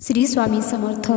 श्री स्वामी समर्थ.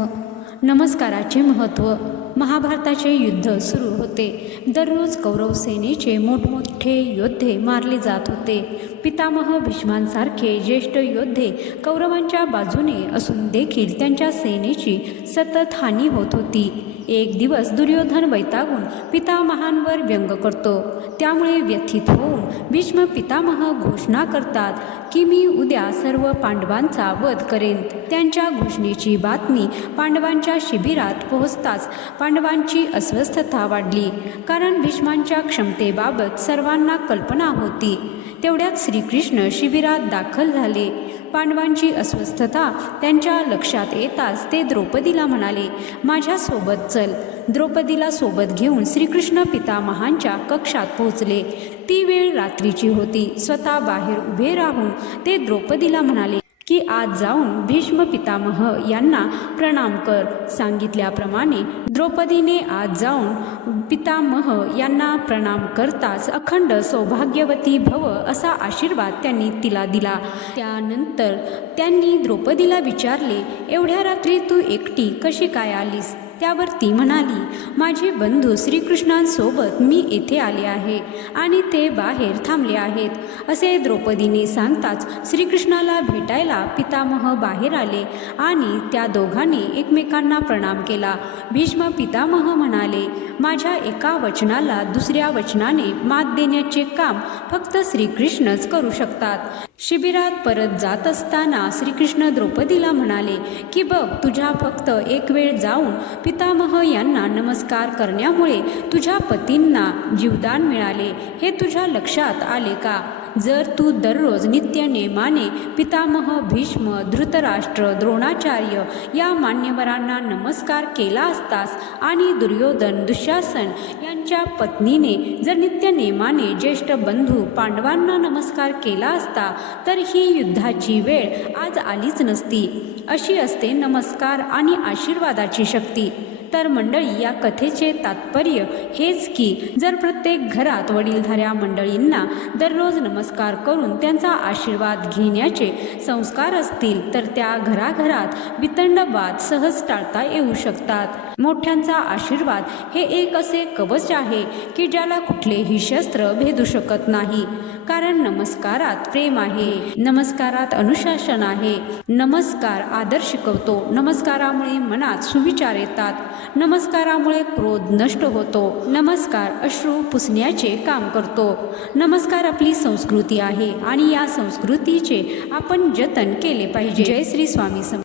नमस्काराचे महत्त्व. महाभारताचे युद्ध सुरू होते. दररोज कौरव सेनेचे मोठमोठे योद्धे मारले जात होते. पितामह भीष्मांसारखे ज्येष्ठ योद्धे कौरवांच्या बाजूने असून देखील त्यांच्या सेनेची सतत हानी होत होती. एक दिवस दुर्योधन वैतागून पितामहांवर व्यंग करतो. त्यामुळे व्यथित होऊन भीष्म पितामह घोषणा करतात की मी उद्या सर्व पांडवांचा वध करेन. त्यांच्या घोषणेची बातमी पांडवांच्या शिबिरात पोहोचताच पांडवांची अस्वस्थता वाढली, कारण भीष्मांच्या क्षमतेबाबत सर्वांना कल्पना होती. तेवढ्यात श्रीकृष्ण शिबिरात दाखल झाले. पांडवांची अस्वस्थता त्यांच्या लक्षात येताच ते द्रौपदीला म्हणाले, माझ्यासोबत चल. द्रौपदीला सोबत घेऊन श्रीकृष्ण पितामहांच्या कक्षात पोहोचले. ती वेळ रात्रीची होती. स्वतः बाहेर उभे राहून ते द्रौपदीला म्हणाले की आज जाऊन भीष्म पितामह यांना प्रणाम कर. सांगितल्याप्रमाणे द्रौपदीने आज जाऊन पितामह यांना प्रणाम करताच अखंड सौभाग्यवती भव असा आशीर्वाद त्यांनी तिला दिला. त्यानंतर त्यांनी द्रौपदीला विचारले, एवढ्या रात्री तू एकटी कशी काय आलीस? त्यावर ती म्हणाली, माझे बंधू श्रीकृष्णांसोबत मी येथे आले आहे आणि ते बाहेर थांबले आहेत. असे द्रौपदीने सांगताच श्रीकृष्णाला भेटायला पितामह बाहेर आले आणि त्या दोघांनी एकमेकांना प्रणाम केला. भीष्म पितामह म्हणाले, माझ्या एका वचनाला दुसऱ्या वचनाने मात देण्याचे काम फक्त श्रीकृष्णच करू शकतात. शिबिरात परत जात असताना श्रीकृष्ण द्रौपदीला म्हणाले की बघ, तुझ्या फक्त एक वेळ जाऊन पितामह यांना नमस्कार करण्यामुळे तुझ्या पतींना जीवदान मिळाले. हे तुझ्या लक्षात आले का? जर तू दररोज नित्यनेमाने पितामह भीष्म, धृतराष्ट्र, द्रोणाचार्य या मान्यवरांना नमस्कार केला असतास आणि दुर्योधन, दुःशासन यांच्या पत्नीने जर नित्यनेमाने ज्येष्ठ बंधू पांडवांना नमस्कार केला असता तर ही युद्धाची वेळ आज आलीच नसती. अशी असते नमस्कार आणि आशीर्वादाची शक्ती. तर मंडळी, या कथेचे तात्पर्य हेच की जर प्रत्येक घरात वडीलधाऱ्या मंडळींना दररोज नमस्कार करून त्यांचा आशीर्वाद घेण्याचे संस्कार असतील तर त्या घराघरात वितंडवाद सहज टाळता येऊ शकतात. मोठ्यांचा आशीर्वाद हे एक असे कवच आहे की ज्याला कुठलेही शस्त्र भेदू शकत नाही. कारण नमस्कारात प्रेम आहे, नमस्कारात अनुशासन आहे. नमस्कार आदर शिकवतो. नमस्कारामुळे मनात सुविचार येतात. नमस्कारामुळे क्रोध नष्ट होतो. नमस्कार अश्रू पुसण्याचे काम करतो. नमस्कार आपली संस्कृती आहे आणि या संस्कृतीचे आपण जतन केले पाहिजे. जय श्री स्वामी समर्थ.